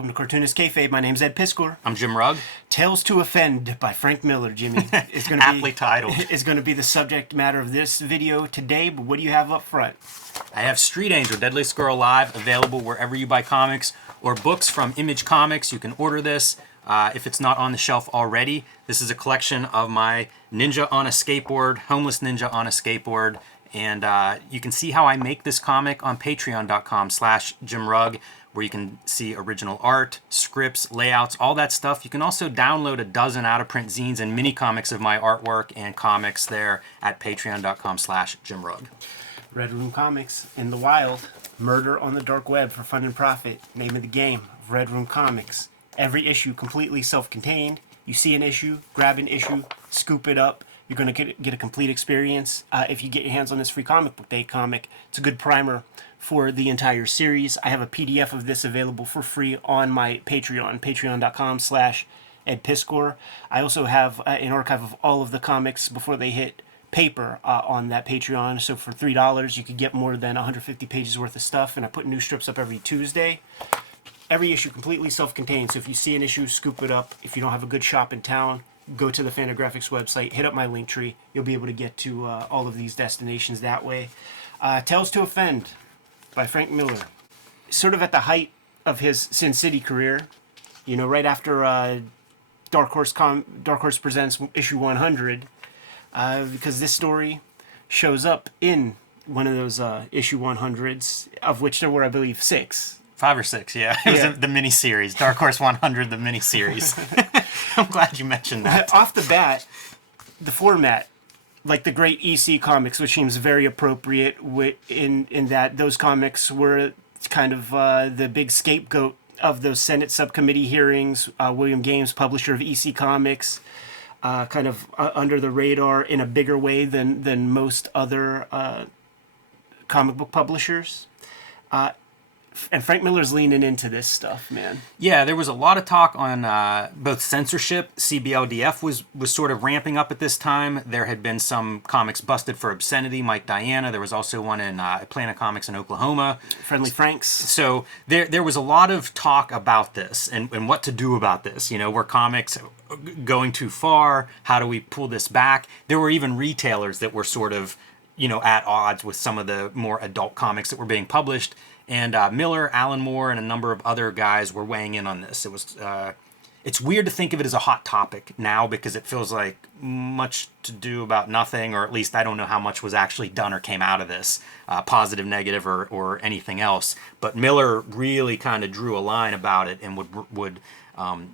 Welcome to Cartoonist Kayfabe. My name's Ed Piskor. I'm Jim Rugg. Tales to Offend by Frank Miller, Jimmy. Is going Aptly titled. Is going to be the subject matter of this video today, but what do you have up front? I have Street Angel, Deadly Squirrel Live, available wherever you buy comics or books from Image Comics. You can order this if it's not on the shelf already. This is a collection of my ninja on a skateboard, homeless ninja on a skateboard. And you can see how I make this comic on patreon.com/JimRugg, where you can see original art, scripts, layouts, all that stuff. You can also download a dozen out-of-print zines and mini comics of my artwork and comics there at patreon.com/JimRugg. Red Room Comics, In the Wild, Murder on the Dark Web for Fun and Profit. Name of the game, Red Room Comics. Every issue completely self-contained. You see an issue, grab an issue, scoop it up. You're going to get a complete experience. If you get your hands on this free comic book day comic, it's a good primer for the entire series. I have a PDF of this available for free on my Patreon, patreon.com/EdPiskor. I also have an archive of all of the comics before they hit paper on that Patreon. So for $3, you could get more than 150 pages worth of stuff, and I put new strips up every Tuesday. Every issue completely self-contained, so if you see an issue, scoop it up. If you don't have a good shop in town, go to the Fantagraphics website, hit up my link tree. You'll be able to get to all of these destinations that way. Tales to Offend by Frank Miller. Sort of at the height of his Sin City career, you know, right after Dark Horse Presents issue 100, because this story shows up in one of those issue 100s, of which there were, I believe, 6. 5 or 6, yeah. It was the mini-series. Dark Horse 100, the mini-series. I'm glad you mentioned that. Off the bat, the format, like the great EC comics, which seems very appropriate in that those comics were kind of the big scapegoat of those Senate subcommittee hearings. William Games, publisher of EC Comics, kind of under the radar in a bigger way than most other comic book publishers. And Frank Miller's leaning into this stuff, man. Yeah, there was a lot of talk on both censorship. CBLDF was sort of ramping up at this time. There had been some comics busted for obscenity, Mike Diana. There was also one in Atlanta Comics in Oklahoma. Friendly Franks. So there was a lot of talk about this and what to do about this. You know, were comics going too far? How do we pull this back? There were even retailers that were sort of, you know, at odds with some of the more adult comics that were being published. And Miller, Alan Moore, and a number of other guys were weighing in on this. It was, it's weird to think of it as a hot topic now because it feels like much to do about nothing, or at least I don't know how much was actually done or came out of this, positive, negative, or anything else. But Miller really kind of drew a line about it and would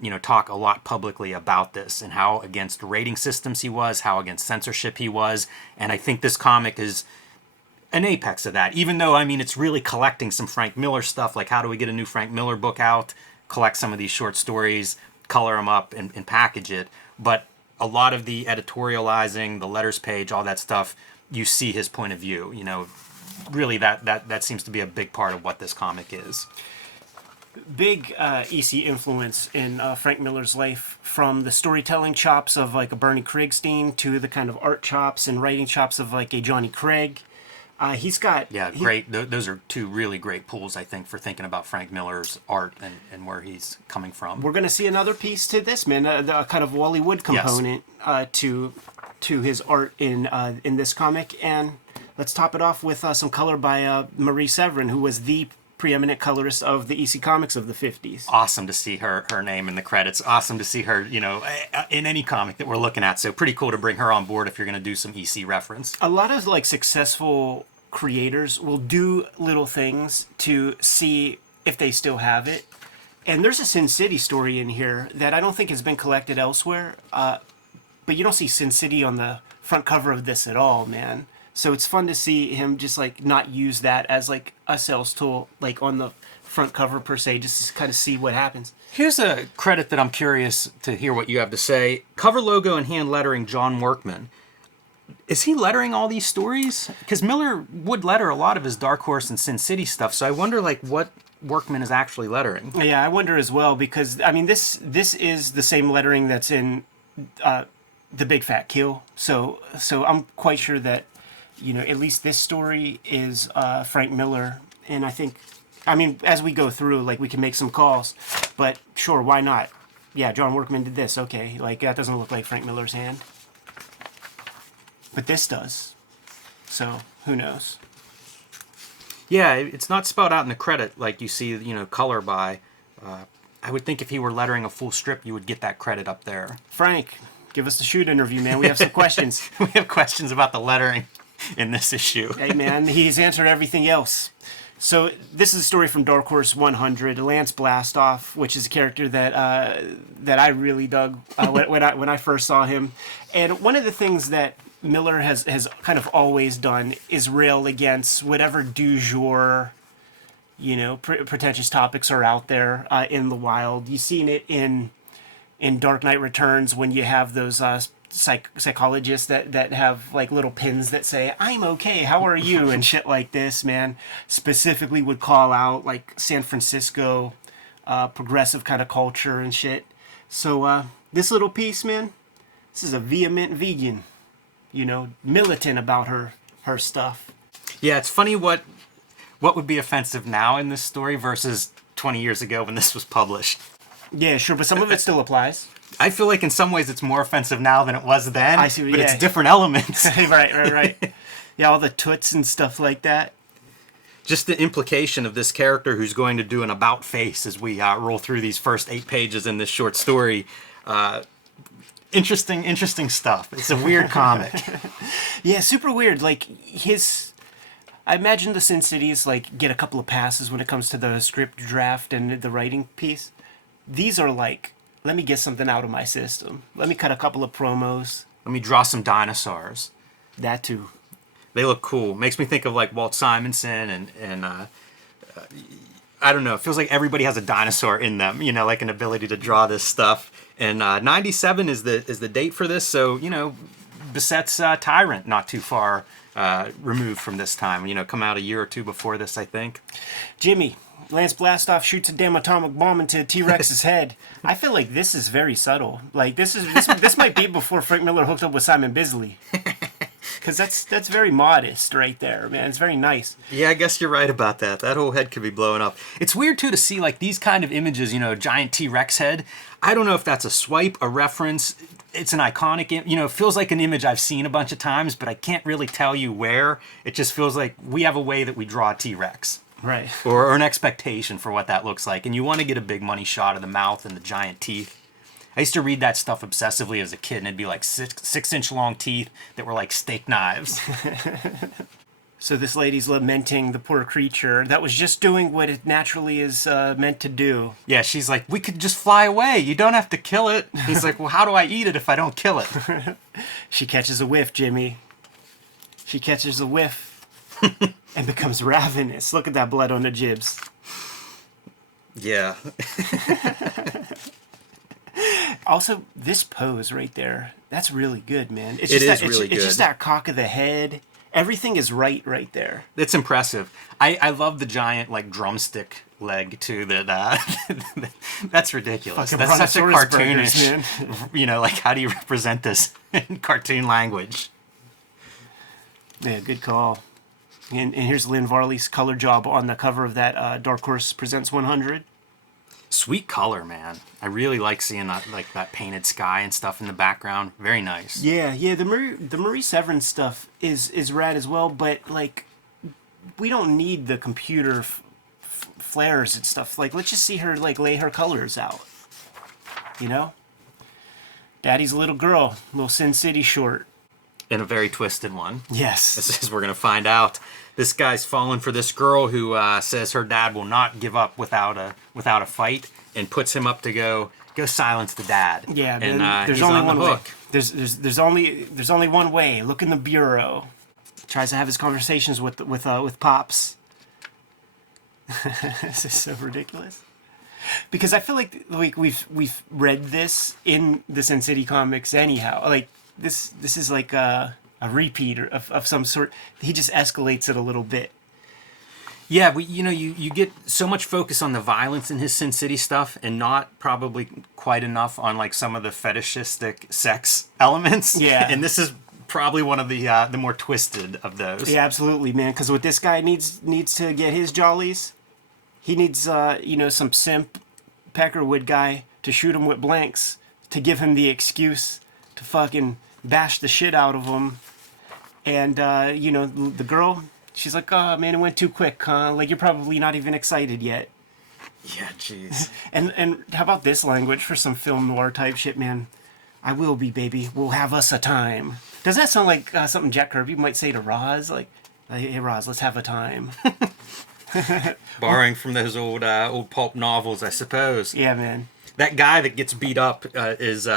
you know, talk a lot publicly about this and how against rating systems he was, how against censorship he was. And I think this comic is an apex of that, even though, I mean, it's really collecting some Frank Miller stuff, like how do we get a new Frank Miller book out, collect some of these short stories, color them up, and package it. But a lot of the editorializing, the letters page, all that stuff, you see his point of view. You know, really that seems to be a big part of what this comic is. Big EC influence in Frank Miller's life, from the storytelling chops of like a Bernie Krigstein to the kind of art chops and writing chops of like a Johnny Craig. He's got... Yeah, great. Those are two really great pools, I think, for thinking about Frank Miller's art and where he's coming from. We're going to see another piece to this, man, the kind of Wally Wood component to his art in this comic. And let's top it off with some color by Marie Severin, who was the preeminent colorist of the EC Comics of the 50s. Awesome to see her name in the credits. Awesome to see her, you know, in any comic that we're looking at. So pretty cool to bring her on board if you're going to do some EC reference. A lot of like successful creators will do little things to see if they still have it. And there's a Sin City story in here that I don't think has been collected elsewhere. But you don't see Sin City on the front cover of this at all, man. So it's fun to see him just like not use that as like a sales tool, like on the front cover per se, just to kind of see what happens. Here's a credit that I'm curious to hear what you have to say. Cover logo and hand lettering, John Workman. Is he lettering all these stories? Because Miller would letter a lot of his Dark Horse and Sin City stuff, so I wonder like what Workman is actually lettering. Yeah, I wonder as well, because I mean this is the same lettering that's in The Big Fat Kill. So I'm quite sure that, you know, at least this story is Frank Miller, and I think I mean, as we go through, like, we can make some calls, but sure, why not? Yeah, John Workman did this. Okay, like, that doesn't look like Frank Miller's hand. But this does. So, who knows? Yeah, it's not spelled out in the credit like you see, color by. I would think if he were lettering a full strip, you would get that credit up there. Frank, give us the shoot interview, man. We have some questions. We have questions about the lettering in this issue. Hey, man, he's answered everything else. So this is a story from Dark Horse 100, Lance Blastoff, which is a character that I really dug when I first saw him. And one of the things that Miller has kind of always done is rail against whatever du jour, pretentious topics are out there in the wild. You've seen it in Dark Knight Returns when you have those psychologists that have like little pins that say "I'm okay, how are you?" and shit like this. Man, specifically would call out like San Francisco progressive kind of culture and shit. So this little piece, man, this is a vehement vegan, militant about her stuff. Yeah, it's funny what would be offensive now in this story versus 20 years ago when this was published. Yeah, sure, but some of it still applies. I feel like in some ways it's more offensive now than it was then. I see, but yeah. It's different elements. Right. Yeah, all the toots and stuff like that. Just the implication of this character who's going to do an about face as we roll through these first 8 pages in this short story. Interesting stuff. It's a weird comic. Yeah, super weird. Like I imagine the Sin Cities like get a couple of passes when it comes to the script draft and the writing piece. These are like, let me get something out of my system. Let me cut a couple of promos. Let me draw some dinosaurs. That too. They look cool. Makes me think of like Walt Simonson and I don't know. It feels like everybody has a dinosaur in them. Like an ability to draw this stuff. And 97 is the date for this. So Bissett's Tyrant not too far removed from this time. Come out a year or two before this, I think. Jimmy. Lance Blastoff shoots a damn atomic bomb into T-Rex's head. I feel like this is very subtle. Like this might be before Frank Miller hooked up with Simon Bisley. Because that's very modest right there, man. It's very nice. Yeah, I guess you're right about that. That whole head could be blowing up. It's weird too to see like these kind of images. Giant T-Rex head. I don't know if that's a swipe, a reference. It's an iconic. It feels like an image I've seen a bunch of times, but I can't really tell you where. It just feels like we have a way that we draw a T-Rex. Right. Or an expectation for what that looks like. And you want to get a big money shot of the mouth and the giant teeth. I used to read that stuff obsessively as a kid, and it'd be like 6-inch long teeth that were like steak knives. So this lady's lamenting the poor creature that was just doing what it naturally is meant to do. Yeah, she's like, we could just fly away. You don't have to kill it. He's like, well, how do I eat it if I don't kill it? She catches a whiff, Jimmy. She catches a whiff. And becomes ravenous. Look at that blood on the jibs. Yeah. Also, this pose right there, that's really good, man. It's really good. It's just that cock of the head. Everything is right there. It's impressive. I love the giant like drumstick leg too. That's ridiculous. Fucking That's such a cartoonish, man. Like how do you represent this in cartoon language? Yeah, good call. And here's Lynn Varley's color job on the cover of that Dark Horse Presents 100. Sweet color, man. I really like seeing that painted sky and stuff in the background. Very nice. Yeah. The Marie Severin stuff is rad as well, but like we don't need the computer flares and stuff. Like let's just see her like lay her colors out. Daddy's a little girl, little Sin City short. In a very twisted one. Yes. As we're going to find out. This guy's fallen for this girl who says her dad will not give up without a fight and puts him up to go silence the dad. Yeah, and there's he's only on one the way. hook. There's only one way. Look in the bureau. Tries to have his conversations with Pops. This is so ridiculous. Because I feel like we've read this in the Sin City comics anyhow. Like this is like a repeat of some sort. He just escalates it a little bit. Yeah, you get so much focus on the violence in his Sin City stuff, and not probably quite enough on like some of the fetishistic sex elements. Yeah, and this is probably one of the more twisted of those. Yeah, absolutely, man. Because what this guy needs to get his jollies, He needs, some simp Peckerwood guy to shoot him with blanks to give him the excuse to fucking bash the shit out of him. And, the girl, she's like, oh, man, it went too quick, huh? Like, you're probably not even excited yet. Yeah, jeez. And how about this language for some film noir type shit, man? I will be, baby. We'll have us a time. Doesn't that sound like something Jack Kirby might say to Roz? Like, hey, Roz, let's have a time. Borrowing from those old pulp novels, I suppose. Yeah, man. That guy that gets beat up is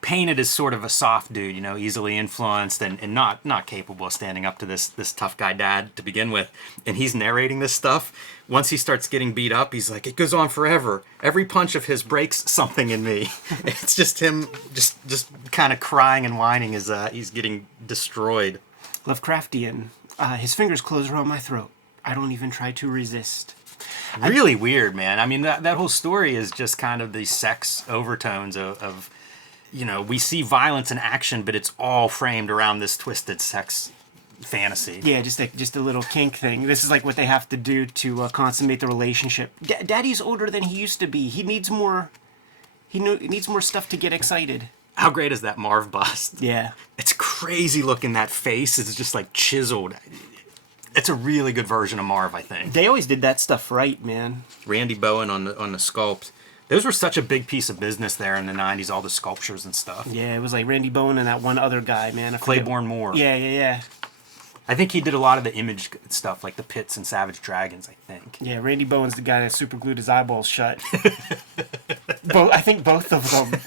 painted as sort of a soft dude, easily influenced and not capable of standing up to this tough guy dad to begin with. And he's narrating this stuff. Once he starts getting beat up, he's like, it goes on forever. Every punch of his breaks something in me. It's just him just kind of crying and whining as he's getting destroyed. Lovecraftian. His fingers close around my throat. I don't even try to resist. Really weird, man. I mean, that whole story is just kind of these sex overtones of we see violence and action, but it's all framed around this twisted sex fantasy. Yeah, just a little kink thing. This is like what they have to do to consummate the relationship. Daddy's older than he used to be. He needs more. He needs more stuff to get excited. How great is that Marv bust? Yeah, it's crazy looking. That face is just like chiseled. It's a really good version of Marv, I think. They always did that stuff right, man. Randy Bowen on the sculpt. Those were such a big piece of business there in the 90s, all the sculptures and stuff. Yeah, it was like Randy Bowen and that one other guy, man. Claiborne Moore. Yeah. I think he did a lot of the image stuff, like the Pits and Savage Dragons, I think. Yeah, Randy Bowen's the guy that super glued his eyeballs shut. I think both of them.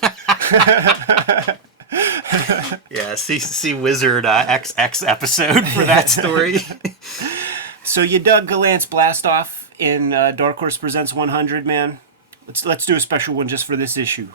Yeah, see Wizard XX episode for that story. So you dug Galant's Blast Off in Dark Horse Presents 100, man. Let's do a special one just for this issue.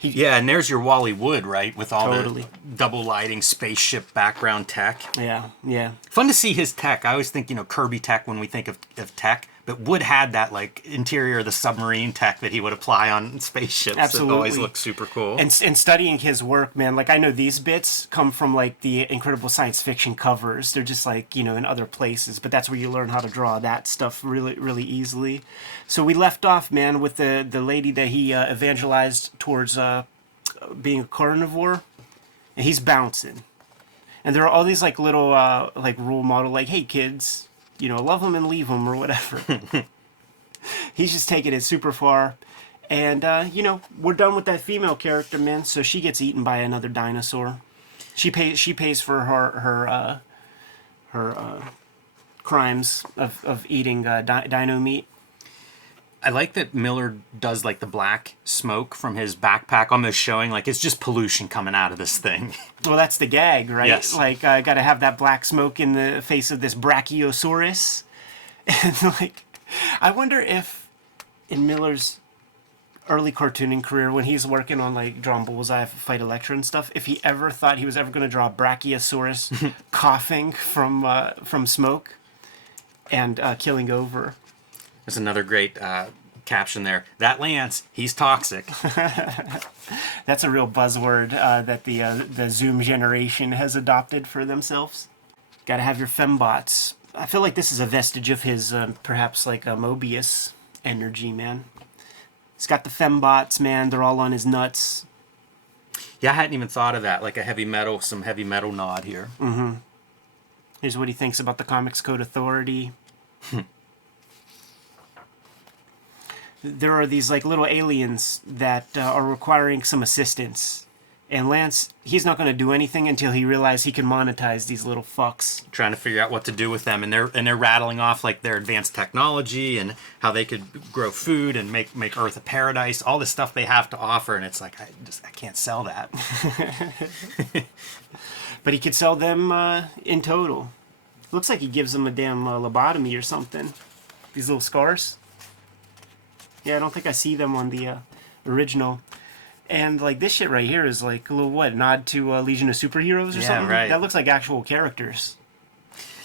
Yeah, and there's your Wally Wood, right? With all Totally. the double lighting spaceship background tech. Yeah. Fun to see his tech. I always think, Kirby tech when we think of tech, but Wood had that like interior of the submarine tech that he would apply on spaceships. Absolutely. It always looks super cool. And studying his work, man, like I know these bits come from like the incredible science fiction covers. They're just like, in other places, but that's where you learn how to draw that stuff really, really easily. So we left off, man, with the lady that he evangelized towards being a carnivore, and he's bouncing. And there are all these like little like role model, like, hey kids, love them and leave them or whatever. He's just taking it super far. And, we're done with that female character, man. So she gets eaten by another dinosaur. She pays for her crimes of eating dino meat. I like that Miller does like the black smoke from his backpack, almost showing like it's just pollution coming out of this thing. Well, that's the gag, right? Yes. Like, I got to have that black smoke in the face of this Brachiosaurus. And, like, I wonder if in Miller's early cartooning career, when he's working on, like, drawing Bullseye, Fight Electra and stuff, if he ever thought he was ever going to draw a Brachiosaurus coughing from smoke and killing over. There's another great caption there. That Lance, he's toxic. That's a real buzzword that the Zoom generation has adopted for themselves. Got to have your fembots. I feel like this is a vestige of his perhaps like a Mobius energy, man. He's got the fembots, man. They're all on his nuts. Yeah, I hadn't even thought of that. Like some heavy metal nod here. Mm-hmm. Here's what he thinks about the Comics Code Authority. There are these like little aliens that are requiring some assistance. And Lance, he's not going to do anything until he realizes he can monetize these little fucks. Trying to figure out what to do with them, and they're rattling off like their advanced technology and how they could grow food and make Earth a paradise. All this stuff they have to offer, and it's like I can't sell that. But he could sell them in total. Looks like he gives them a damn lobotomy or something. These little scars. Yeah, I don't think I see them on the original. And, like, this shit right here is, like, a little, nod to Legion of Superheroes or something? Right. That looks like actual characters.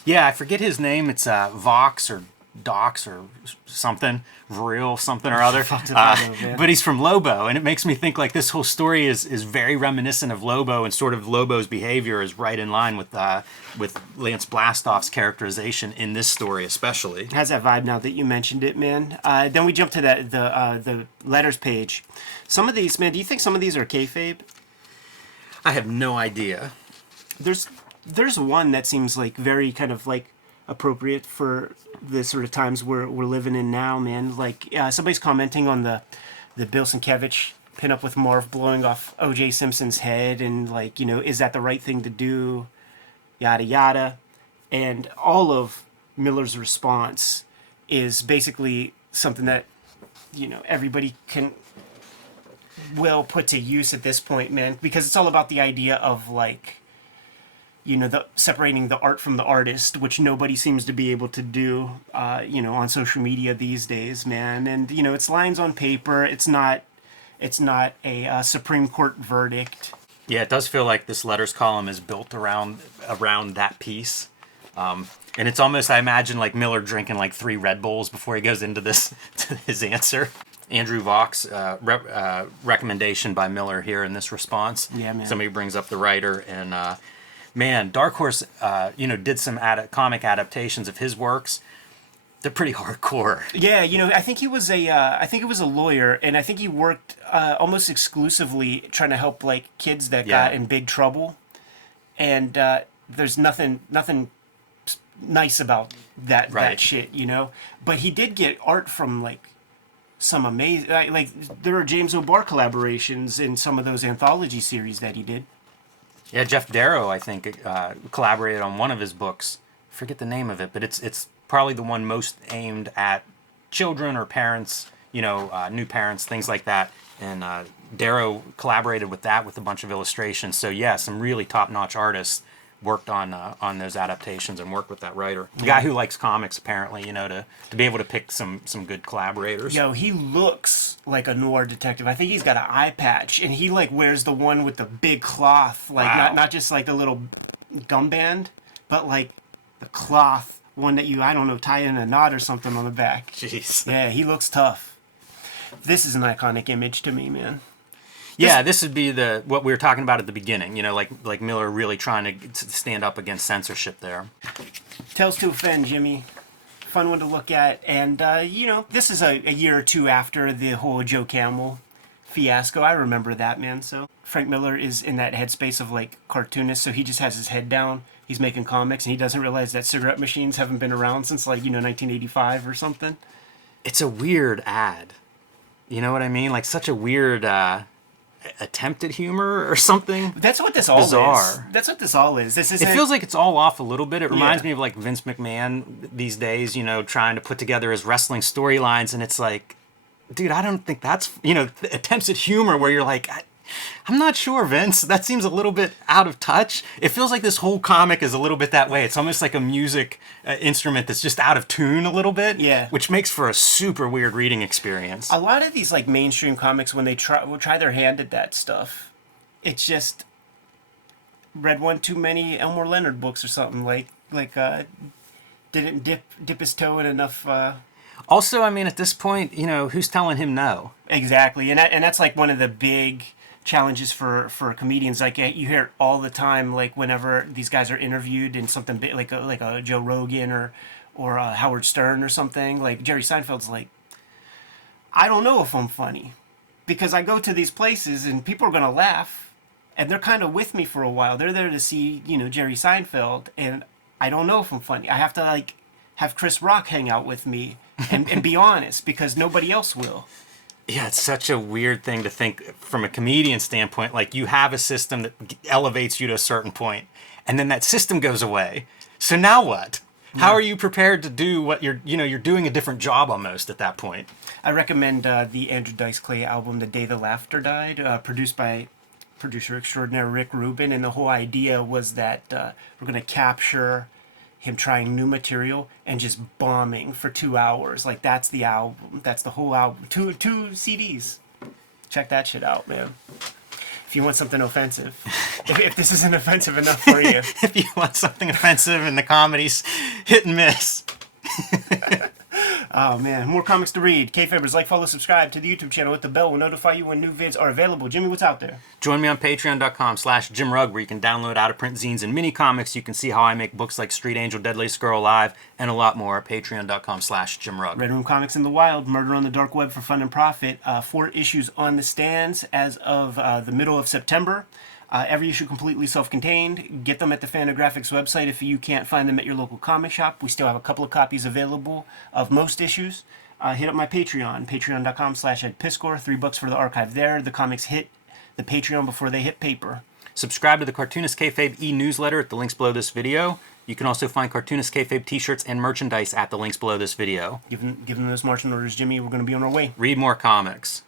Yeah, I forget his name. It's Vox or Docs or something, Vril something or other. Fucked it all up, man. But he's from Lobo, and it makes me think like this whole story is very reminiscent of Lobo, and sort of Lobo's behavior is right in line with Lance Blastoff's characterization in this story, especially. It has that vibe now that you mentioned it, man. Then we jump to the letters page. Some of these, man, do you think some of these are kayfabe? I have no idea. There's one that seems like very kind of like appropriate for the sort of times we're living in now, man. Like somebody's commenting on the Bill Sienkiewicz pinup with Marv blowing off O.J. Simpson's head, and like, you know, is that the right thing to do? Yada yada. And all of Miller's response is basically something that, you know, everybody can well put to use at this point, man, because it's all about the idea of like, you know, the separating the art from the artist, which nobody seems to be able to do, you know, on social media these days, man. And you know, it's lines on paper. It's not a Supreme Court verdict. Yeah, it does feel like this letters column is built around that piece, and it's almost, I imagine, like Miller drinking like 3 Red Bulls before he goes into this to his answer. Andrew Vox recommendation by Miller here in this response. Yeah, man. Somebody brings up the writer, and man, Dark Horse, you know, did some comic adaptations of his works. They're pretty hardcore. Yeah, you know, I think he was I think it was a lawyer, and I think he worked almost exclusively trying to help like kids that got in big trouble. And there's nothing nice about that shit, you know. But he did get art from like some amazing, like there are James O'Barr collaborations in some of those anthology series that he did. Yeah, Jeff Darrow, I think, collaborated on one of his books. I forget the name of it, but it's probably the one most aimed at children or parents, you know, new parents, things like that. And Darrow collaborated with that with a bunch of illustrations. So yeah, some really top-notch artists worked on those adaptations and worked with that writer. The guy who likes comics, apparently, you know, to be able to pick some good collaborators. Yo, he looks like a noir detective. I think he's got an eye patch, and he like wears the one with the big cloth, like Wow. not just like the little gum band, but like the cloth one that you, I don't know, tie in a knot or something on the back. Jeez. Yeah, he looks tough. This is an iconic image to me, man. Yeah, this would be what we were talking about at the beginning. You know, like Miller really trying to stand up against censorship there. Tales to Offend, Jimmy. Fun one to look at. And, you know, this is a year or two after the whole Joe Camel fiasco. I remember that, man. So Frank Miller is in that headspace of, like, cartoonist, so he just has his head down. He's making comics, and he doesn't realize that cigarette machines haven't been around since, like, you know, 1985 or something. It's a weird ad. You know what I mean? Like, such a weird attempt at humor or something. That's what this all is. Bizarre. That's what this all is. This isn't... It feels like it's all off a little bit. It reminds me of like Vince McMahon these days, you know, trying to put together his wrestling storylines, and it's like, dude, I don't think that's, you know, attempts at humor where you're like, I'm not sure, Vince. That seems a little bit out of touch. It feels like this whole comic is a little bit that way. It's almost like a music instrument that's just out of tune a little bit. Yeah. Which makes for a super weird reading experience. A lot of these like mainstream comics, when they try their hand at that stuff, it's just read one too many Elmore Leonard books or something. Like didn't dip his toe in enough. Also, I mean, at this point, you know, who's telling him no? Exactly, and that's like one of the big challenges for comedians. Like you hear it all the time, like whenever these guys are interviewed in something big, like a Joe Rogan or Howard Stern or something. Like Jerry Seinfeld's like, I don't know if I'm funny, because I go to these places and people are gonna laugh, and they're kind of with me for a while. They're there to see, you know, Jerry Seinfeld, and I don't know if I'm funny. I have to like have Chris Rock hang out with me and be honest, because nobody else will. Yeah, it's such a weird thing to think from a comedian standpoint. Like, you have a system that elevates you to a certain point, and then that system goes away. So now what? How are you prepared to do what you're doing a different job almost at that point? I recommend the Andrew Dice Clay album, The Day the Laughter Died, produced by producer extraordinaire Rick Rubin. And the whole idea was that we're going to capture him trying new material and just bombing for 2 hours. Like, that's the album. That's the whole album. Two CDs. Check that shit out, man. If you want something offensive. if this isn't offensive enough for you. If you want something offensive and the comedy's hit and miss. Oh man, more comics to read. Kayfabers, like, follow, subscribe to the YouTube channel. Hit the bell will notify you when new vids are available. Jimmy, what's out there? Join me on patreon.com/JimRugg, where you can download out-of-print zines and mini comics. You can see how I make books like Street Angel, Dead Lace Girl Alive, and a lot more at patreon.com/JimRugg. Red Room Comics in the Wild, Murder on the Dark Web for Fun and Profit. 4 issues on the stands as of the middle of September. Every issue completely self-contained. Get them at the Fantagraphics website if you can't find them at your local comic shop. We still have a couple of copies available of most issues. Hit up my Patreon, patreon.com/EdPiscor. $3 for the archive there. The comics hit the Patreon before they hit paper. Subscribe to the Cartoonist Kayfabe e-newsletter at the links below this video. You can also find Cartoonist Kayfabe t-shirts and merchandise at the links below this video. Give them those marching orders, Jimmy. We're going to be on our way. Read more comics.